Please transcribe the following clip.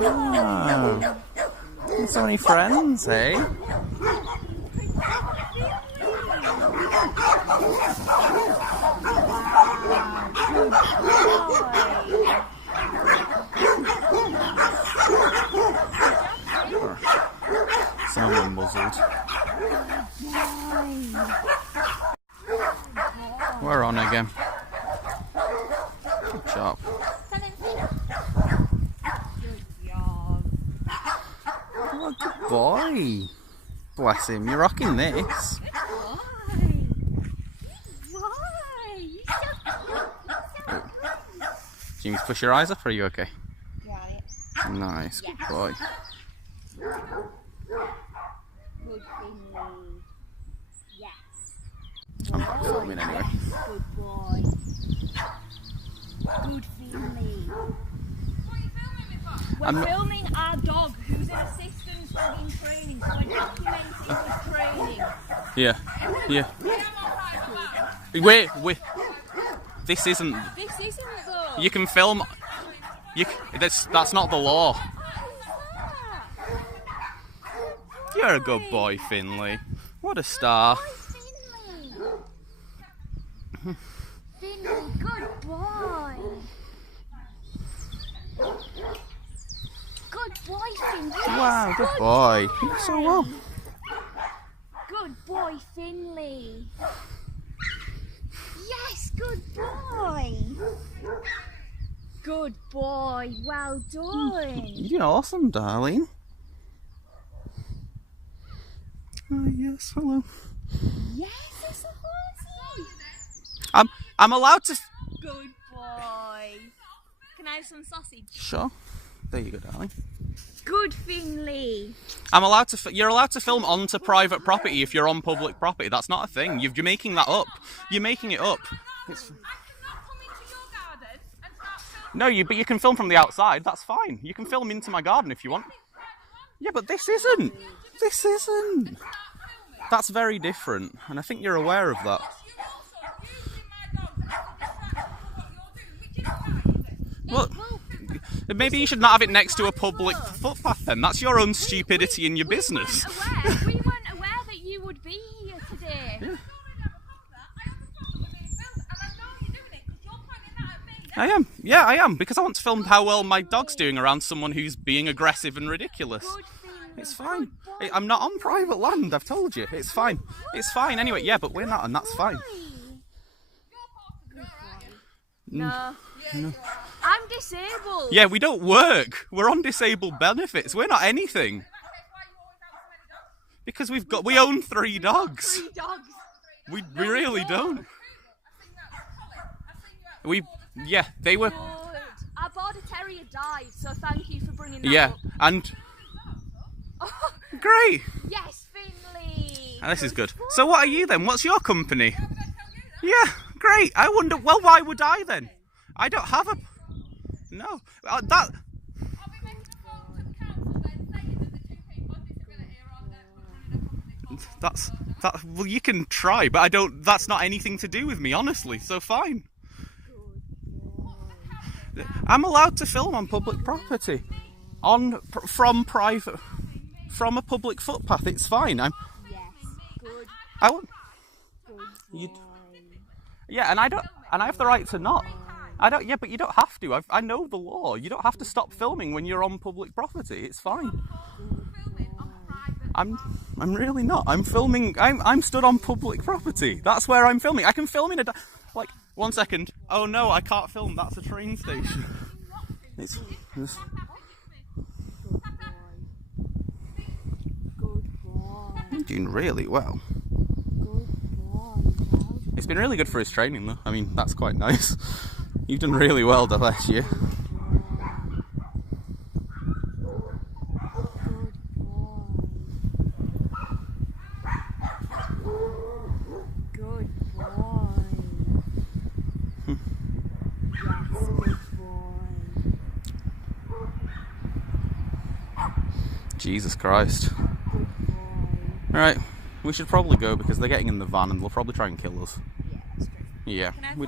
Oh. So many friends, eh? Some of them muzzled. We're on again. Good job. Oh, good boy. Bless him, you're rocking this. Do you need to push your eyes up or are you okay? Right. Nice, good boy. Good Finley. Yes. I'm filming anyway. Good boy. Good Finley. We're filming our dog who's in assistance dog in training, so we're documenting the training. Yeah. Yeah. Wait. This isn't though. You can film. That's not the law. You're a good boy, Finley. What a star. Finley, good boy. Good boy, Finley. Wow, good boy. You did so well. Good boy, Finley. Yes, good boy. Good boy, well done. You did awesome, darling. Yes, hello. Yes, it's a horsey. I'm allowed to. Good boy. Can I have some sausage? Sure. There you go, darling. Good Finley. I'm allowed to. You're allowed to film onto private property if you're on public property. That's not a thing. You're making that up. You're making it up. No, but you can film from the outside. That's fine. You can film into my garden if you want. Yeah, but this isn't. This isn't. That's very different, and I think you're aware of that. Well, maybe you should not have it next to a public footpath then. That's your own stupidity in your business. We weren't aware that you would be here today. Yeah. I am. Yeah, I am. Because I want to film how well my dog's doing around someone who's being aggressive and ridiculous. It's fine. I'm not on private land, I've told you. It's fine. It's fine anyway. Yeah, but we're not, and that's fine. No. I'm disabled. Yeah, we don't work. We're on disabled benefits. We're not anything. Because we own 3 dogs. 3 dogs. We really don't. Yeah, they were. Good. Our border terrier died, so thank you for bringing that Yeah, up. and great. Yes, Finley. This is good. So what are you then? What's your company? Yeah, great. I wonder. Well, why would I then? I don't have a. No, that. That's that. Well, you can try, but I don't. That's not anything to do with me, honestly. So fine. I'm allowed to film on public property, from a public footpath. It's fine. Yes, good. I won't. Yeah, and I don't. And I have the right to not. I don't. Yeah, but you don't have to. I know the law. You don't have to stop filming when you're on public property. It's fine. I'm really not. I'm filming. I'm stood on public property. That's where I'm filming. I can film in a. Like, 1 second. Oh no, I can't film. That's a train station. It's You're doing really well. It's been really good for his training though. I mean, that's quite nice. You've done really well, bless you. Jesus Christ. Alright, we should probably go because they're getting in the van and they'll probably try and kill us. Yeah, that's true. Yeah.